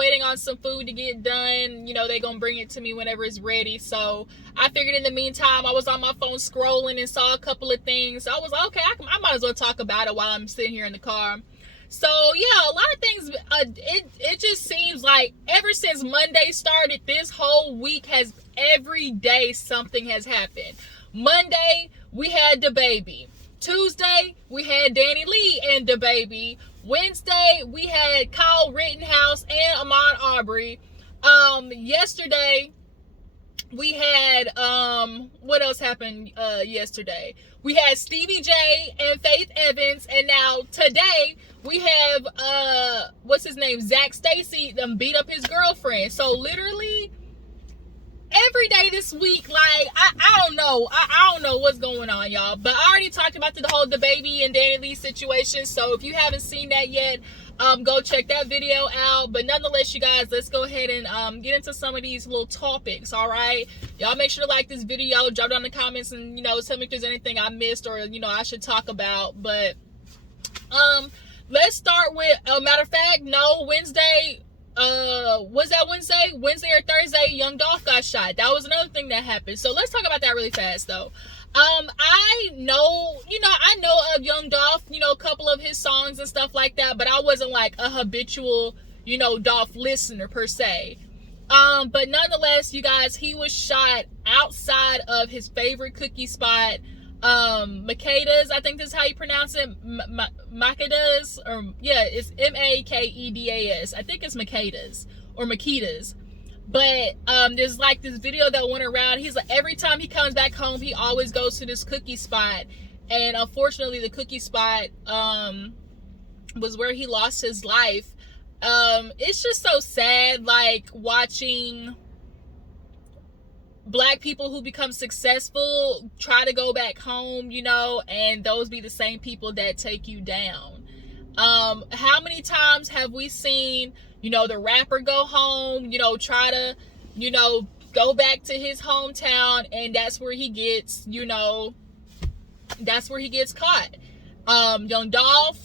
waiting on some food to get done. You know, they're going to bring it to me whenever it's ready. So I figured in the meantime, I was on my phone scrolling and saw a couple of things. So I was like, okay, I might as well talk about it while I'm sitting here in the car. So yeah, a lot of things, it just seems like ever since Monday started, this whole week has, every day something has happened. Monday, we had the baby. Tuesday, we had Danny Lee and the baby. Wednesday, we had Kyle Rittenhouse and Ahmaud Arbery. Yesterday, we had, what else happened yesterday? We had Stevie J and Faith Evans, and now today we have what's his name, Zac Stacy beat up his girlfriend. So literally every day this week, like I don't know, I don't know what's going on, y'all. But I already talked about the whole DaBaby and Danny Lee situation. So if you haven't seen that yet, go check that video out. But nonetheless, you guys, let's go ahead and get into some of these little topics. All right, y'all, make sure to like this video, drop down in the comments, and tell me if there's anything I missed or I should talk about. But let's start with matter of fact, no, Wednesday, was that Wednesday or Thursday, Young Dolph got shot. That was another thing that happened. So let's talk about that really fast though. I know of Young Dolph, a couple of his songs and stuff like that, but I wasn't like a habitual, Dolph listener per se. But nonetheless, you guys, he was shot outside of his favorite cookie spot, Makeda's, I think this is how you pronounce it, Makeda's, or yeah, it's Makedas. I think it's Makeda's or Makeda's. But there's like this video that went around. He's like, every time he comes back home, he always goes to this cookie spot, and unfortunately, the cookie spot was where he lost his life. It's just so sad, like watching Black people who become successful try to go back home, and those be the same people that take you down. How many times have we seen, the rapper go home, try to, go back to his hometown, and that's where he gets, that's where he gets caught. Young Dolph,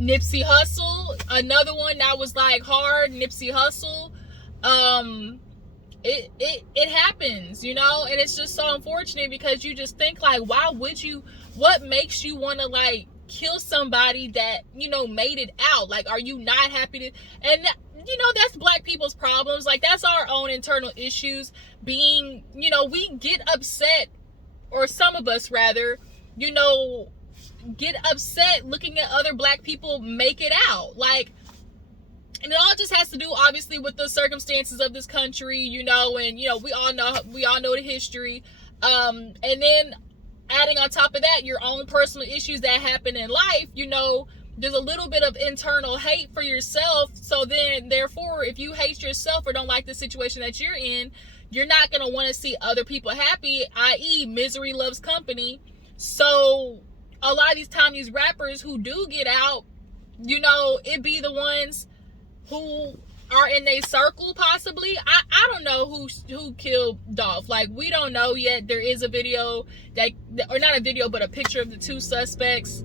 Nipsey Hussle, another one that was like hard, Nipsey Hussle. It happens, and it's just so unfortunate, because you just think like, why would you, what makes you want to like kill somebody that made it out? Like, are you not happy to? And that's Black people's problems. Like, that's our own internal issues. Being, we get upset, or some of us rather, get upset looking at other Black people make it out. Like, and it all just has to do, obviously, with the circumstances of this country, and we all know the history. And then adding on top of that, your own personal issues that happen in life, there's a little bit of internal hate for yourself. So then, therefore, if you hate yourself or don't like the situation that you're in, you're not going to want to see other people happy, i.e. misery loves company. So a lot of these times, these rappers who do get out, it be the ones who are in a circle, possibly. I don't know who killed Dolph. Like, we don't know yet. There is a video that, or not a video, but a picture of the two suspects.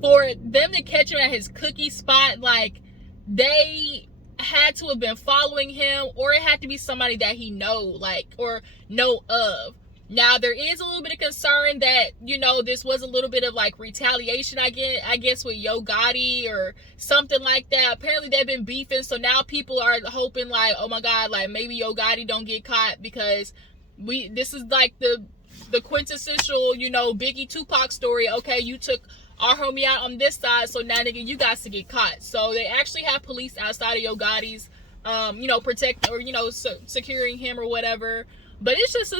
For them to catch him at his cookie spot, like, they had to have been following him, or it had to be somebody that he know of. Now, there is a little bit of concern that, this was a little bit of like retaliation, I guess, with Yo Gotti or something like that. Apparently they've been beefing, so now people are hoping like, oh my God, like maybe Yo Gotti don't get caught, because this is like the quintessential, Biggie Tupac story. Okay, you took our homie out on this side, so now nigga, you got to get caught. So they actually have police outside of Yo Gotti's, protect or securing him or whatever. But it's just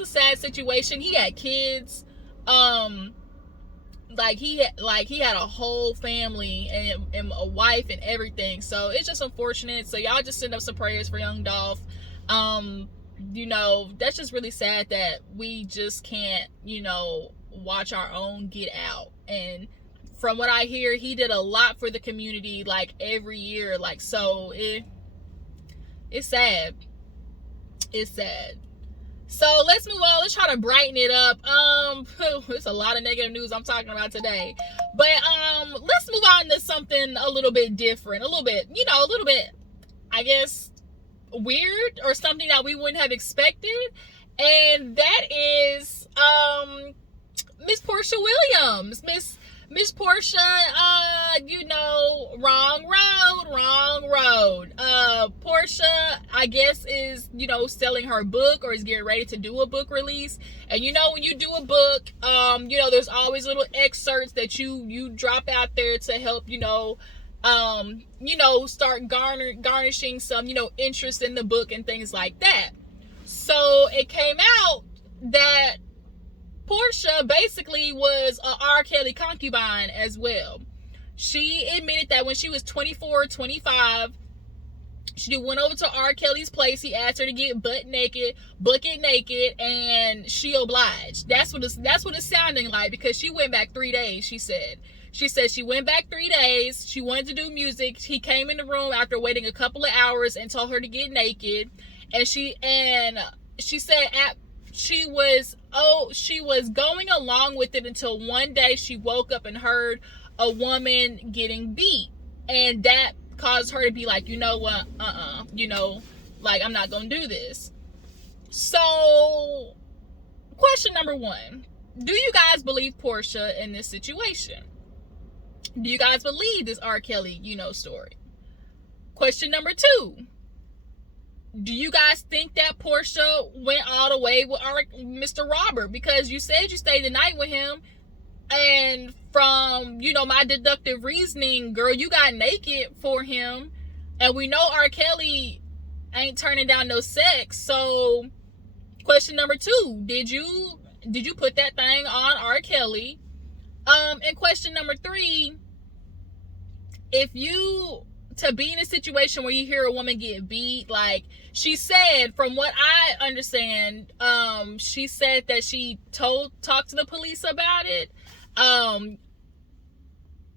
a sad situation. He had kids, like he had a whole family and a wife and everything. So it's just unfortunate. So y'all just send up some prayers for Young Dolph. That's just really sad that we just can't, watch our own get out. And from what I hear, he did a lot for the community, like every year. Like, so it's sad. It's sad. So let's move on. Let's try to brighten it up. It's a lot of negative news I'm talking about today. But let's move on to something a little bit different, a little bit, I guess, weird, or something that we wouldn't have expected. And that is Miss Portia Williams. Miss Portia, wrong road. Portia, I guess, is, selling her book, or is getting ready to do a book release. And when you do a book, there's always little excerpts that you drop out there to help, start garnishing some, interest in the book and things like that. So it came out that Portia basically was a R. Kelly concubine as well. She admitted that when she was 24, 25, she went over to R. Kelly's place. He asked her to get bucket naked, and she obliged. That's what it's sounding like, because she went back 3 days, she said. She said she went back 3 days. She wanted to do music. He came in the room after waiting a couple of hours and told her to get naked. And she said she was going along with it until one day she woke up and heard a woman getting beat, and that caused her to be like, you know what, I'm not gonna do this. So question number one, do you guys believe Portia in this situation? Do you guys believe this R. Kelly story? Question number two, do you guys think that Portia went all the way with Mr. Robert? Because you said you stayed the night with him, and from, my deductive reasoning, girl, you got naked for him, and we know R. Kelly ain't turning down no sex. So question number two, did you put that thing on R. Kelly? And question number three, if you to be in a situation where you hear a woman get beat, like she said, from what I understand, she said that she talked to the police about it.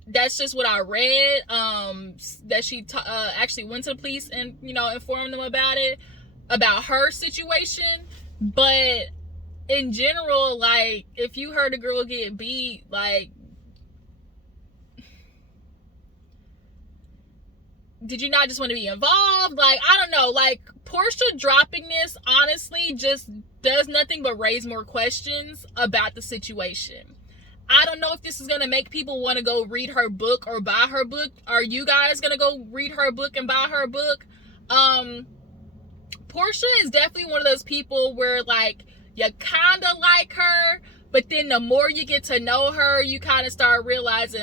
That's just what I read. That she actually went to the police and informed them about it, about her situation. But in general, like, if you heard a girl get beat, like, did you not just want to be involved? Like, I don't know. Like, Portia dropping this, honestly, just does nothing but raise more questions about the situation. I don't know if this is going to make people want to go read her book or buy her book. Are you guys going to go read her book and buy her book? Portia is definitely one of those people where, like, you kind of like her, but then the more you get to know her, you kind of start realizing,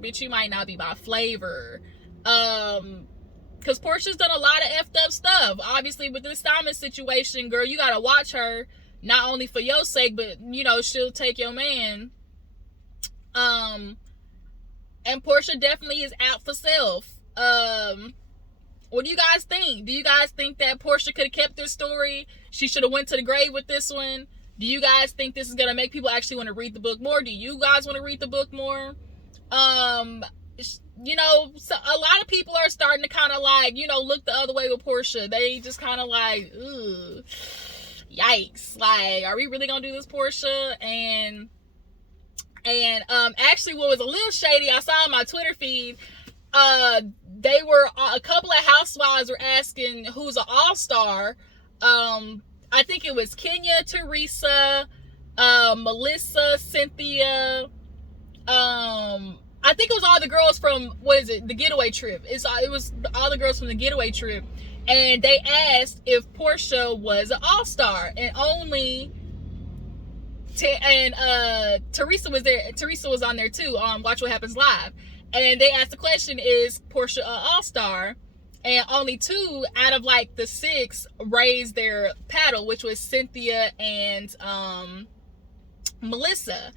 bitch, you might not be my flavor. Because Portia's done a lot of effed up stuff. Obviously, with this Simon situation, girl, you gotta watch her, not only for your sake, but she'll take your man. And Portia definitely is out for self. What do you guys think? Do you guys think that Portia could have kept this story? She should have went to the grave with this one. Do you guys think this is gonna make people actually want to read the book more? Do you guys want to read the book more? So a lot of people are starting to kind of like, look the other way with Portia. They just kind of like, ugh, yikes. Like, are we really gonna do this, Portia? And actually, what was a little shady, I saw on my Twitter feed, they were, a couple of housewives were asking who's an all-star. I think it was Kenya, Teresa, Melissa, Cynthia, I think it was all the girls from, the Getaway Trip. It was all the girls from the Getaway Trip. And they asked if Portia was an all-star. And Teresa was there. Teresa was on there too, Watch What Happens Live. And they asked the question, is Portia an all-star? And only 2 out of like the 6 raised their paddle, which was Cynthia and Melissa.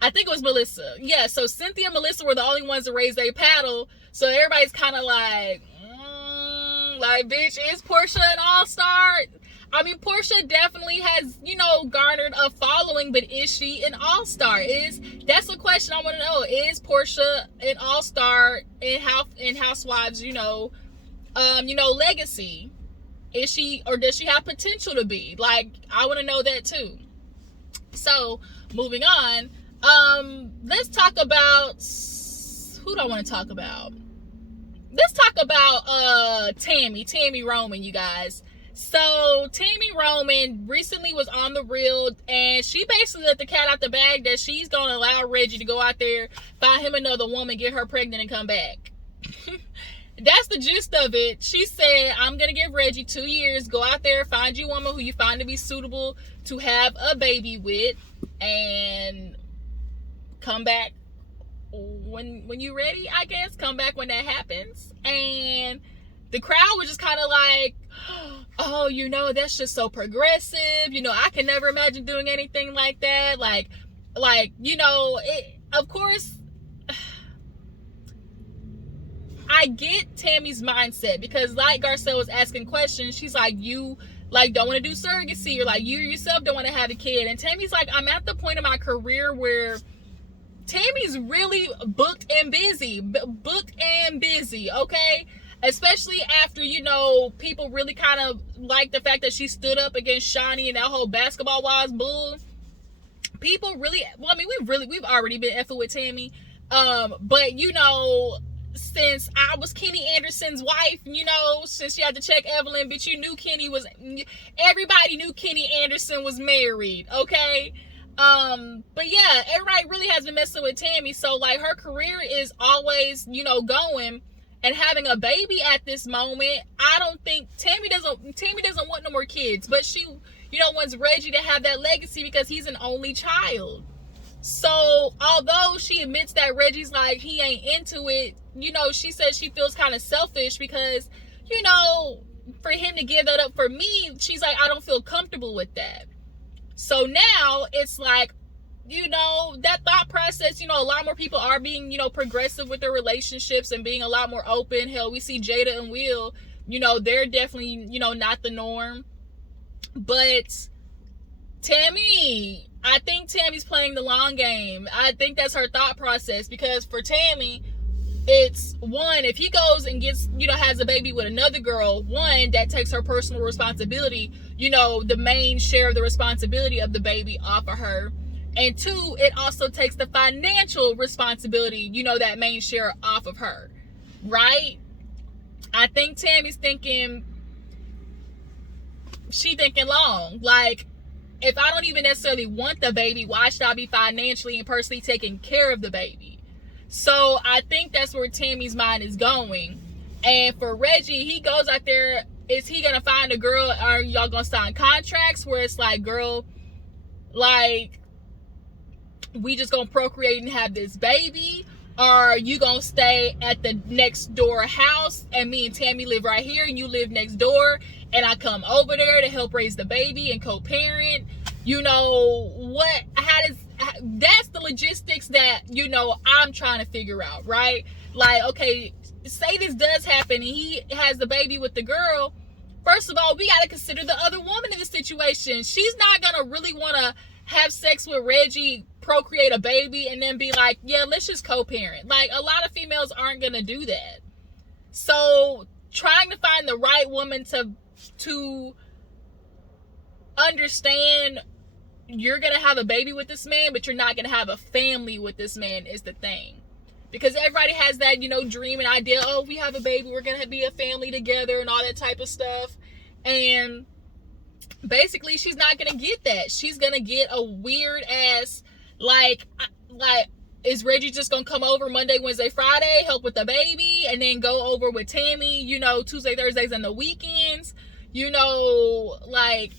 I think it was Melissa. Yeah, so Cynthia and Melissa were the only ones that raised their paddle. So everybody's kind of like, bitch, is Portia an all-star? I mean, Portia definitely has, garnered a following, but is she an all-star? That's a question I want to know. Is Portia an all-star in Housewives, legacy? Is she, or does she have potential to be? Like, I want to know that too. So, moving on. Let's talk about who do I want to talk about? Let's talk about Tami Roman, you guys. So Tami Roman recently was on The Real, and she basically let the cat out the bag that she's gonna allow Reggie to go out there, find him another woman, get her pregnant, and come back. That's the gist of it. She said, I'm gonna give Reggie 2 years, go out there, find you a woman who you find to be suitable to have a baby with, and come back when you're ready, I guess. Come back when that happens. And the crowd was just kind of like, oh, you know, that's just so progressive. You know, I can never imagine doing anything like that. Like, you know, of course, I get Tami's mindset, because like Garcelle was asking questions, she's like, you like don't want to do surrogacy, or like you yourself don't want to have a kid. And Tami's like, I'm at the point in my career where Tami's really booked and busy, okay? Especially after, you know, people really kind of like the fact that she stood up against Shani and that whole basketball wives bull. People really, well, I mean, we've already been effing with Tami. But, you know, since I was Kenny Anderson's wife, you know, since she had to check Evelyn, bitch, you knew everybody knew Kenny Anderson was married, okay? But yeah, everybody really has been messing with Tami. So like her career is always, you know, going, and having a baby at this moment, I don't think Tami doesn't want no more kids, but she, you know, wants Reggie to have that legacy because he's an only child. So although she admits that Reggie's like, he ain't into it, you know, she says she feels kind of selfish because, you know, for him to give that up for me, she's like, I don't feel comfortable with that. So now it's like, you know, that thought process, you know, a lot more people are being, you know, progressive with their relationships and being a lot more open. Hell, we see Jada and Will, you know, they're definitely, you know, not the norm. But Tami, I think Tami's playing the long game. I think that's her thought process, because for Tami, it's one, if he goes and gets, you know, has a baby with another girl, one, that takes her personal responsibility, you know, the main share of the responsibility of the baby off of her. And two, it also takes the financial responsibility, you know, that main share off of her, right? I think Tami's thinking long. Like, if I don't even necessarily want the baby, why should I be financially and personally taking care of the baby? So I think that's where Tami's mind is going. And for Reggie, he goes out there, is he gonna find a girl? Are y'all gonna sign contracts where it's like, girl, like, we just gonna procreate and have this baby? Or are you gonna stay at the next door house and me and Tami live right here and you live next door and I come over there to help raise the baby and co-parent? You know, that's the logistics that, you know, I'm trying to figure out, right? Like, okay, say this does happen and he has the baby with the girl. First of all, we got to consider the other woman in the situation. She's not going to really want to have sex with Reggie, procreate a baby, and then be like, yeah, let's just co-parent. Like, a lot of females aren't going to do that. So trying to find the right woman to understand you're going to have a baby with this man, but you're not going to have a family with this man is the thing. Because everybody has that, you know, dream and idea, oh, we have a baby, we're going to be a family together and all that type of stuff. And basically, she's not going to get that. She's going to get a weird ass, like, is Reggie just going to come over Monday, Wednesday, Friday, help with the baby, and then go over with Tami, you know, Tuesday, Thursdays, and the weekends? You know, like,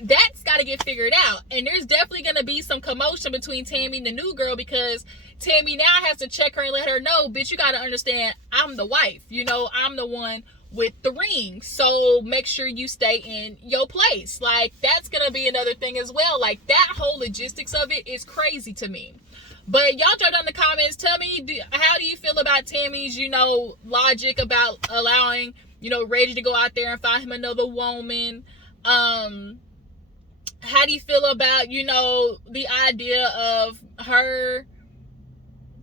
that's got to get figured out. And there's definitely going to be some commotion between Tami and the new girl, because Tami now has to check her and let her know, bitch, you got to understand, I'm the wife. You know, I'm the one with the ring. So make sure you stay in your place. Like, that's going to be another thing as well. Like, that whole logistics of it is crazy to me. But y'all drop down in the comments. Tell me, how do you feel about Tami's, you know, logic about allowing, you know, Reggie to go out there and find him another woman? How do you feel about, you know, the idea of her?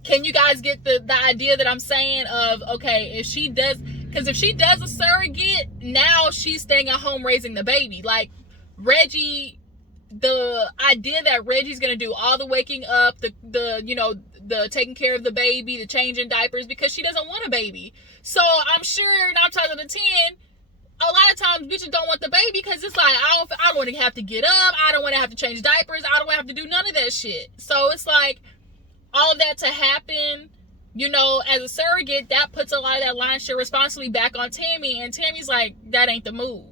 Can you guys get the idea that I'm saying of, okay, if she does, because if she does a surrogate, now she's staying at home raising the baby. Like, Reggie the idea that Reggie's gonna do all the waking up, the you know, the taking care of the baby, the changing diapers, because she doesn't want a baby. So I'm sure 9 times out of 10, a lot of times bitches don't want the baby because it's like, I don't want to have to get up, I don't want to have to change diapers, I don't want to have to do none of that shit. So it's like, all of that to happen, you know, as a surrogate, that puts a lot of that lion's share responsibility back on Tami, and Tammy's like, that ain't the move.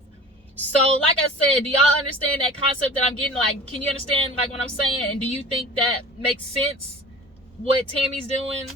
So like I said, do y'all understand that concept that I'm getting? Like, can you understand like what I'm saying? And do you think that makes sense, what Tammy's doing?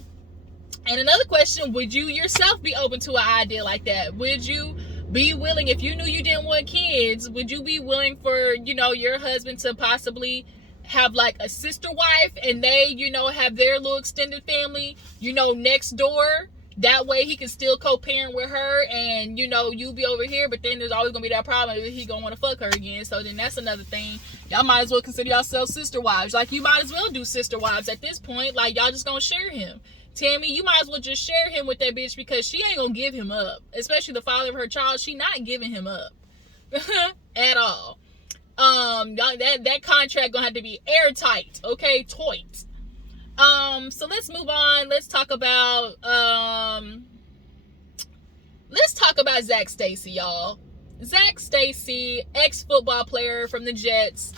And another question, would you yourself be open to an idea like that? Would you be willing, if you knew you didn't want kids, would you be willing for, you know, your husband to possibly have like a sister wife, and they, you know, have their little extended family, you know, next door? That way he can still co-parent with her, and, you know, you be over here, but then there's always gonna be that problem that he gonna want to fuck her again. So then that's another thing. Y'all might as well consider yourselves sister wives. Like, you might as well do sister wives at this point. Like, y'all just gonna share him. Tami, you might as well just share him with that bitch, because she ain't gonna give him up. Especially the father of her child, she not giving him up at all. That contract gonna have to be airtight, okay? Toit. So let's move on. Let's talk about Zac Stacy, y'all. Zac Stacy, ex-football player from the Jets.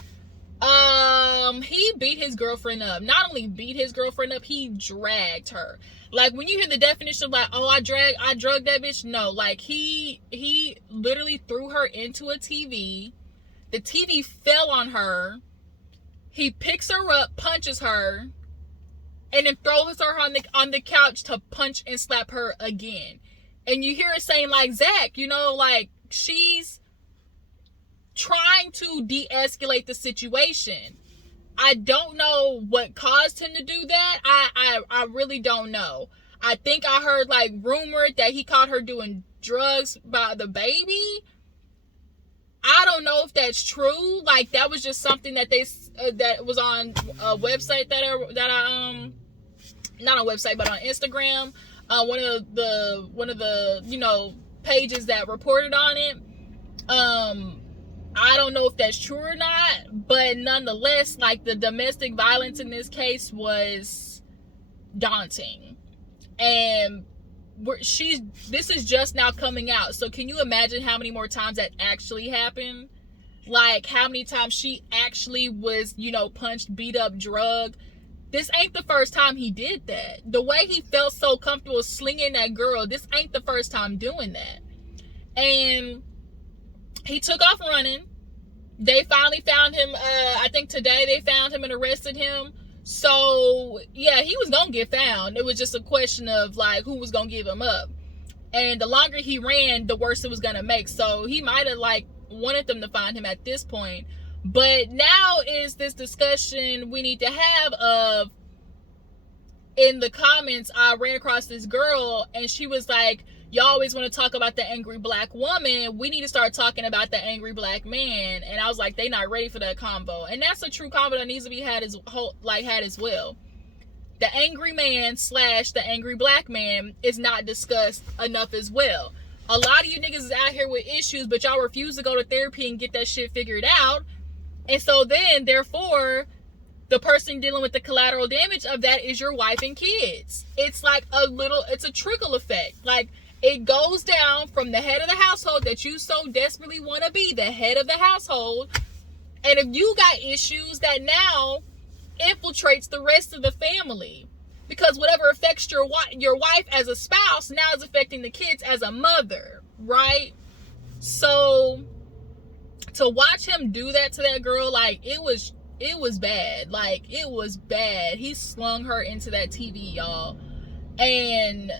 He beat his girlfriend up. Not only beat his girlfriend up, he dragged her. Like, when you hear the definition of like, oh, I drugged that bitch, no. Like, he literally threw her into a TV. The TV fell on her. He picks her up, punches her, and then throws her on the couch to punch and slap her again. And you hear her saying like, Zac, you know, like, she's trying to de-escalate the situation. I don't know what caused him to do that. I really don't know. I think I heard like rumored that he caught her doing drugs by the baby. I don't know if that's true. Like, that was just something that they that was on a website that I not on a website, but on Instagram. One of the you know, pages that reported on it. I don't know if that's true or not, but nonetheless, like, the domestic violence in this case was daunting, and this is just now coming out. So can you imagine how many more times that actually happened? Like, how many times she actually was, you know, punched, beat up, drugged. This ain't the first time he did that. The way he felt so comfortable slinging that girl, this ain't the first time doing that. And he took off running. They finally found him. I think today they found him and arrested him. So, yeah, he was going to get found. It was just a question of, like, who was going to give him up. And the longer he ran, the worse it was going to make. So he might have, like, wanted them to find him at this point. But now is this discussion we need to have of, in the comments, I ran across this girl, and she was like, y'all always want to talk about the angry black woman. We need to start talking about the angry black man. And I was like, they not ready for that combo. And that's a true combo that needs to be had as well. The angry man / the angry black man is not discussed enough as well. A lot of you niggas is out here with issues, but y'all refuse to go to therapy and get that shit figured out. And so then, therefore, the person dealing with the collateral damage of that is your wife and kids. It's like it's a trickle effect. Like, it goes down from the head of the household that you so desperately want to be the head of the household. And if you got issues, that now infiltrates the rest of the family. Because whatever affects your wife as a spouse now is affecting the kids as a mother, right? So to watch him do that to that girl, like, it was bad. Like, it was bad. He slung her into that TV, y'all. And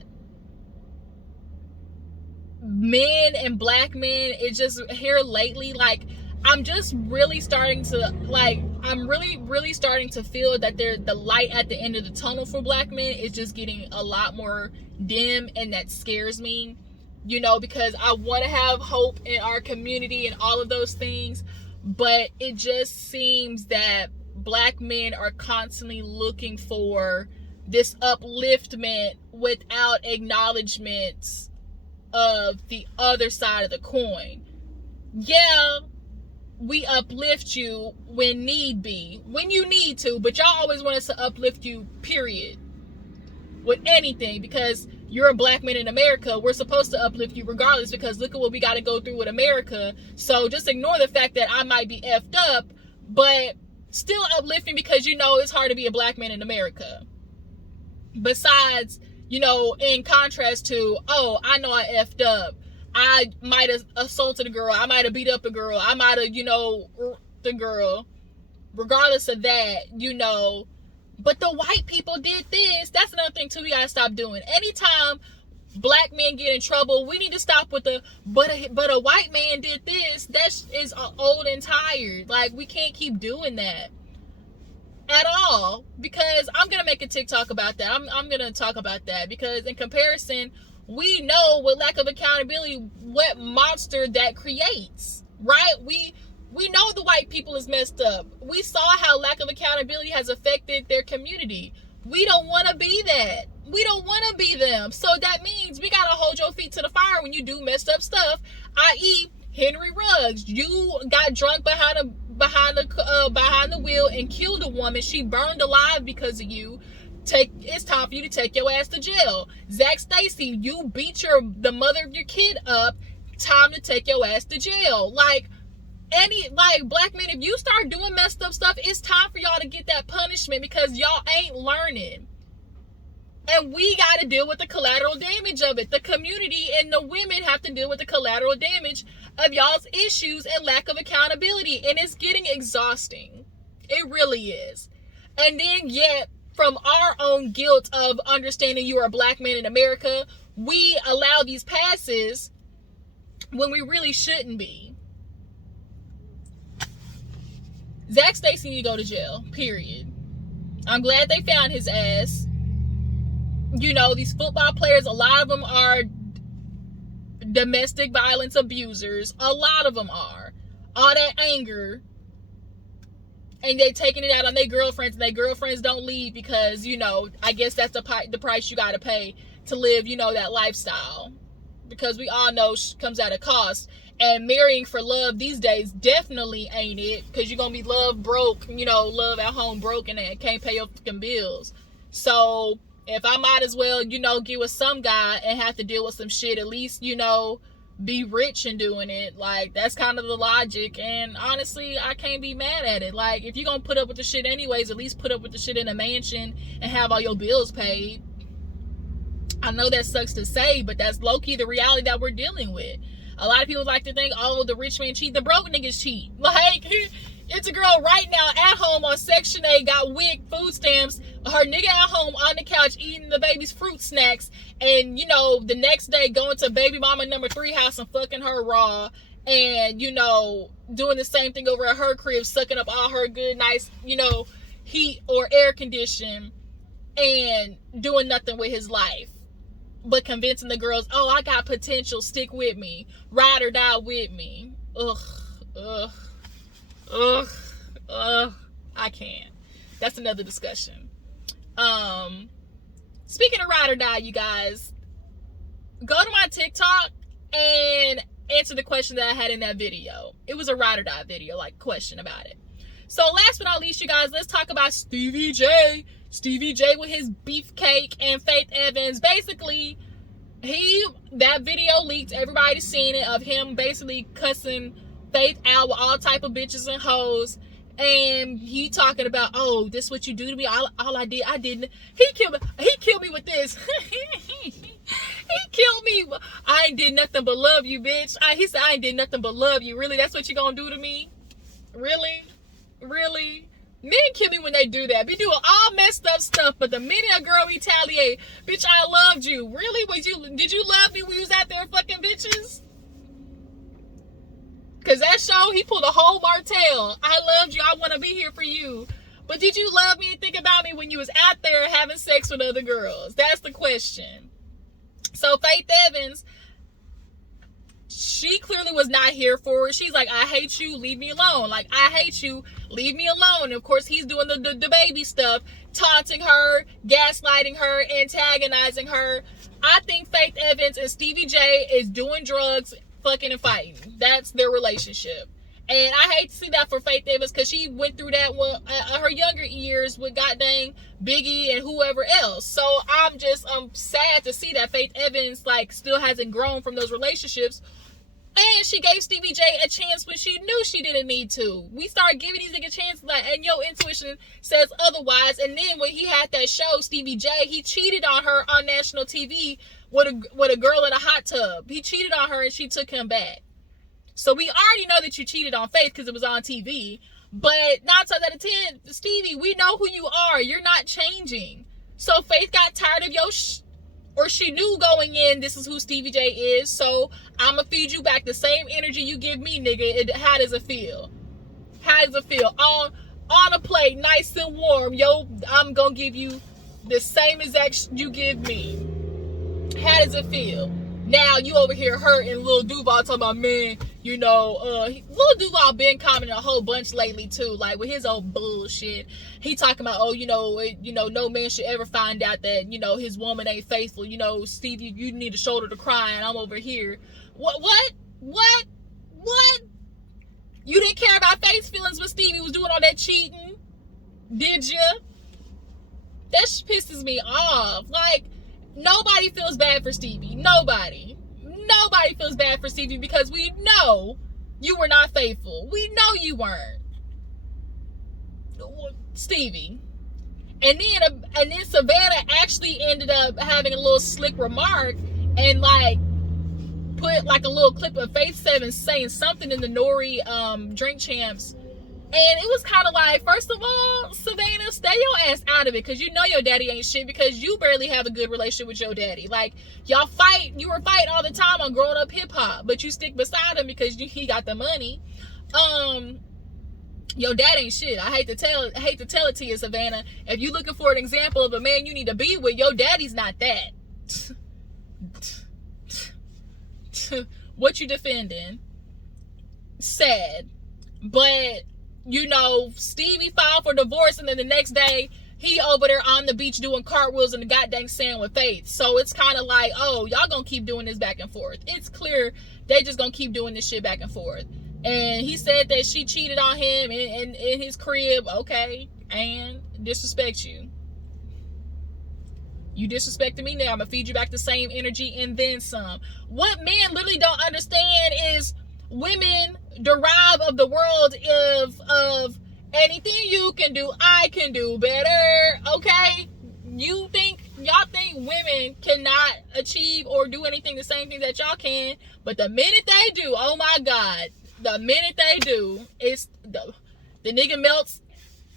men and black men, it just here lately, like, I'm just really starting to, like, I'm really starting to feel that the light at the end of the tunnel for black men is just getting a lot more dim, and that scares me, you know, because I want to have hope in our community and all of those things, but it just seems that black men are constantly looking for this upliftment without acknowledgments of the other side of the coin. Yeah, we uplift you when need be, when you need to, but y'all always want us to uplift you, period, with anything, because you're a black man in America. We're supposed to uplift you regardless, because look at what we got to go through with America. So just ignore the fact that I might be effed up, but still uplifting, because you know it's hard to be a black man in America. Besides, you know, in contrast to, oh, I know I effed up, I might have assaulted a girl, I might have beat up a girl, I might have, you know, the girl. Regardless of that, you know, but the white people did this. That's another thing too we gotta stop doing. Anytime black men get in trouble, we need to stop with the but a white man did this. That is old and tired. Like, we can't keep doing that at all, because I'm gonna make a TikTok about that. I'm gonna talk about that, because in comparison, we know with lack of accountability what monster that creates, right? We know the white people is messed up. We saw how lack of accountability has affected their community. We don't want to be that. We don't want to be them. So that means we gotta hold your feet to the fire when you do messed up stuff, i.e. Henry Ruggs. You got drunk behind the wheel and killed a woman. She burned alive because of you. It's time for you to take your ass to jail. Zac Stacy, you beat the mother of your kid up. Time to take your ass to jail. Like black men, if you start doing messed up stuff, it's time for y'all to get that punishment, because y'all ain't learning. And we got to deal with the collateral damage of it. The community and the women have to deal with the collateral damage of y'all's issues and lack of accountability. And it's getting exhausting. It really is. And then yet, from our own guilt of understanding you are a black man in America, we allow these passes when we really shouldn't be. Zac Stacy need to go to jail, period. I'm glad they found his ass. You know, these football players, a lot of them are domestic violence abusers. A lot of them are. All that anger, and they taking it out on their girlfriends, and their girlfriends don't leave because, you know, I guess that's the price you got to pay to live, you know, that lifestyle. Because we all know comes at a cost. And marrying for love these days definitely ain't it, because you're going to be love broke, you know, love at home broke, and can't pay your fucking bills. So if I might as well, you know, get with some guy and have to deal with some shit, at least, you know, be rich in doing it. Like, that's kind of the logic. And honestly, I can't be mad at it. Like, if you're going to put up with the shit anyways, at least put up with the shit in a mansion and have all your bills paid. I know that sucks to say, but that's low-key the reality that we're dealing with. A lot of people like to think, oh, the rich man cheat, the broke niggas cheat. Like, it's a girl right now at home on Section 8, got WIC, food stamps, her nigga at home on the couch eating the baby's fruit snacks, and, you know, the next day going to baby mama number 3 house and fucking her raw, and, you know, doing the same thing over at her crib, sucking up all her good, nice, you know, heat or air condition, and doing nothing with his life. But convincing the girls, oh, I got potential, stick with me, ride or die with me. Ugh. I can't. That's another discussion. Speaking of ride or die, you guys, go to my TikTok and answer the question that I had in that video. It was a ride or die video, like, question about it. So last but not least, you guys, let's talk about Stevie J. Stevie J with his beefcake and Faith Evans. Basically, that video leaked. Everybody's seen it, of him basically cussing Faith out with all type of bitches and hoes. And he talking about, oh, this what you do to me. All I didn't. He killed me with this. He killed me. I ain't did nothing but love you, bitch. He said, I ain't did nothing but love you. Really? That's what you gonna do to me? Really? Men kill me when they do that. Be doing all messed up stuff, but the minute a girl retaliate, bitch, I loved you. Really? Did you love me when you was out there fucking bitches? Cause that show, he pulled a whole Martell. I loved you. I want to be here for you. But did you love me and think about me when you was out there having sex with other girls? That's the question. So Faith Evans, she clearly was not here for it. She's like, I hate you, leave me alone. Like, I hate you, leave me alone. And of course, he's doing the baby stuff, taunting her, gaslighting her, antagonizing her. I think Faith Evans and Stevie J is doing drugs, fucking and fighting. That's their relationship. And I hate to see that for Faith Evans, because she went through that her younger years with goddamn Biggie and whoever else. So I'm sad to see that Faith Evans like still hasn't grown from those relationships. And she gave Stevie J a chance when she knew she didn't need to. We started giving these niggas chances, like, and your intuition says otherwise. And then when he had that show, Stevie J, he cheated on her on national TV with a girl in a hot tub. He cheated on her and she took him back. So we already know that you cheated on Faith because it was on TV. But 9 times out of 10, Stevie, we know who you are. You're not changing. So Faith got tired of your or she knew going in, this is who Stevie J is. So I'm going to feed you back the same energy you give me, nigga. How does it feel? How does it feel? On a plate, nice and warm. I'm going to give you the same exact you give me. How does it feel? Now you over here hurting Lil Duval talking about, man, Lil Duval been commenting a whole bunch lately too, like with his old bullshit. He talking about, no man should ever find out that, his woman ain't faithful. Stevie, you need a shoulder to cry, and I'm over here. What? You didn't care about Faith's feelings when Stevie was doing all that cheating? Did you? That pisses me off. Like, nobody feels bad for Stevie. Nobody feels bad for Stevie because we know you were not faithful. We know you weren't, Stevie. And then Savannah actually ended up having a little slick remark and like put like a little clip of Faith Seven saying something in the Nori Drink Champs. And it was kind of like, first of all, Savannah, stay your ass out of it, because you know your daddy ain't shit, because you barely have a good relationship with your daddy. Like, you were fighting all the time on growing up hip hop, but you stick beside him because he got the money. Your dad ain't shit. I hate to tell it to you, Savannah. If you looking for an example of a man you need to be with, your daddy's not that. What you defending? Sad. But Stevie filed for divorce, and then the next day he over there on the beach doing cartwheels in the goddamn sand with Faith. So it's kind of like, oh, y'all gonna keep doing this back and forth. It's clear they just gonna keep doing this shit back and forth. And he said that she cheated on him in his crib. Okay, and disrespect you. You disrespected me, now I'm gonna feed you back the same energy and then some. What men literally don't understand is women derive of the world of anything you can do, I can do better. Okay, y'all think women cannot achieve or do anything the same thing that y'all can, but the minute they do, oh my god, the minute they do, it's the nigga melts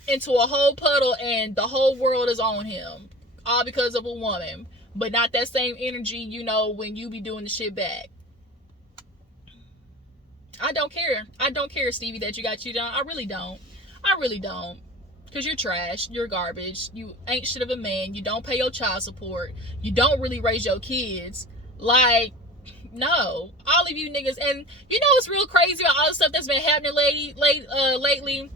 into a whole puddle and the whole world is on him, all because of a woman. But not that same energy, when you be doing the shit back. I don't care, Stevie, that you got cheated on. I really don't. Because you're trash. You're garbage. You ain't shit of a man. You don't pay your child support. You don't really raise your kids. Like, no. All of you niggas. And you know what's real crazy about all the stuff that's been happening lately?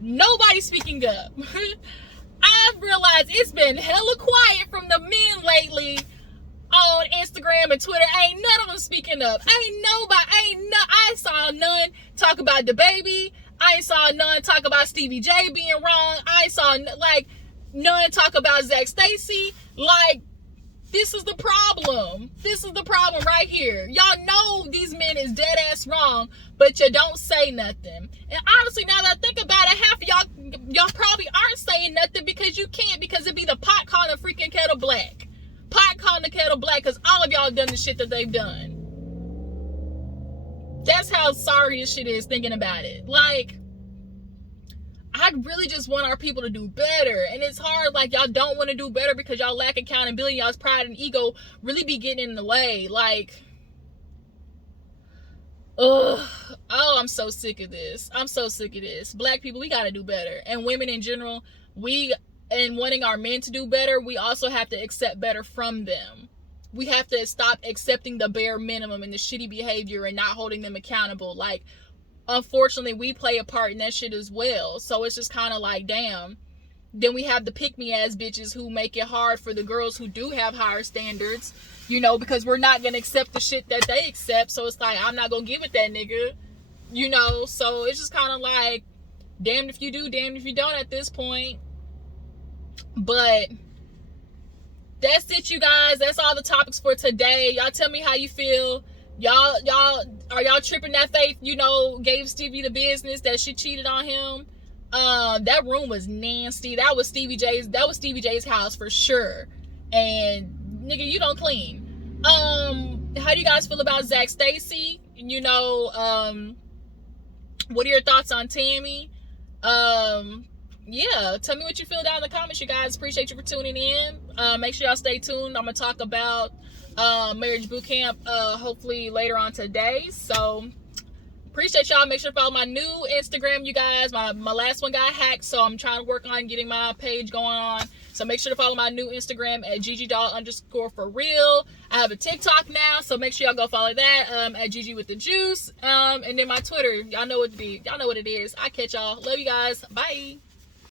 Nobody's speaking up. I've realized it's been hella quiet from the men lately on Instagram and Twitter. Ain't none of them speaking up. I saw none talk about the baby. I saw none talk about Stevie J being wrong. I saw none talk about Zac Stacy. Like, this is the problem. This is the problem right here. Y'all know these men is dead ass wrong, but you don't say nothing. And honestly, now that I think about it, half of y'all probably aren't saying nothing because you can't, because it'd be the pot calling the freaking kettle black. Pot calling the kettle black, because all of y'all done the shit that they've done. That's how sorry this shit is thinking about it. Like, I really just want our people to do better. And it's hard, like, y'all don't want to do better because y'all lack accountability. Y'all's pride and ego really be getting in the way. Like, I'm so sick of this. Black people, we gotta do better. And women in general, and wanting our men to do better, we also have to accept better from them. We have to stop accepting the bare minimum and the shitty behavior and not holding them accountable. Like, unfortunately, we play a part in that shit as well. So it's just kind of like, damn. Then we have the pick-me-ass bitches who make it hard for the girls who do have higher standards, because we're not going to accept the shit that they accept. So it's like, I'm not going to give it that nigga. you know, so it's just kind of like damned if you do, damned if you don't at this point. But that's it, you guys. That's all the topics for today. Y'all tell me how you feel. Y'all are y'all tripping that Faith, you know, gave Stevie the business, that she cheated on him? That room was nasty. That was Stevie J's house for sure. And nigga, you don't clean. How do you guys feel about Zac Stacy? You know, what are your thoughts on Tami? Yeah, tell me what you feel down in the comments, you guys. Appreciate you for tuning in. Make sure y'all stay tuned. I'm gonna talk about marriage boot camp hopefully later on today. So appreciate y'all. Make sure to follow my new Instagram, you guys. My last one got hacked, so I'm trying to work on getting my page going on. So make sure to follow my new Instagram at ggdoll_for_real. I have a TikTok now, so make sure y'all go follow that at GG with the juice. And then my Twitter, y'all know what it is. I catch y'all. Love you guys. Bye.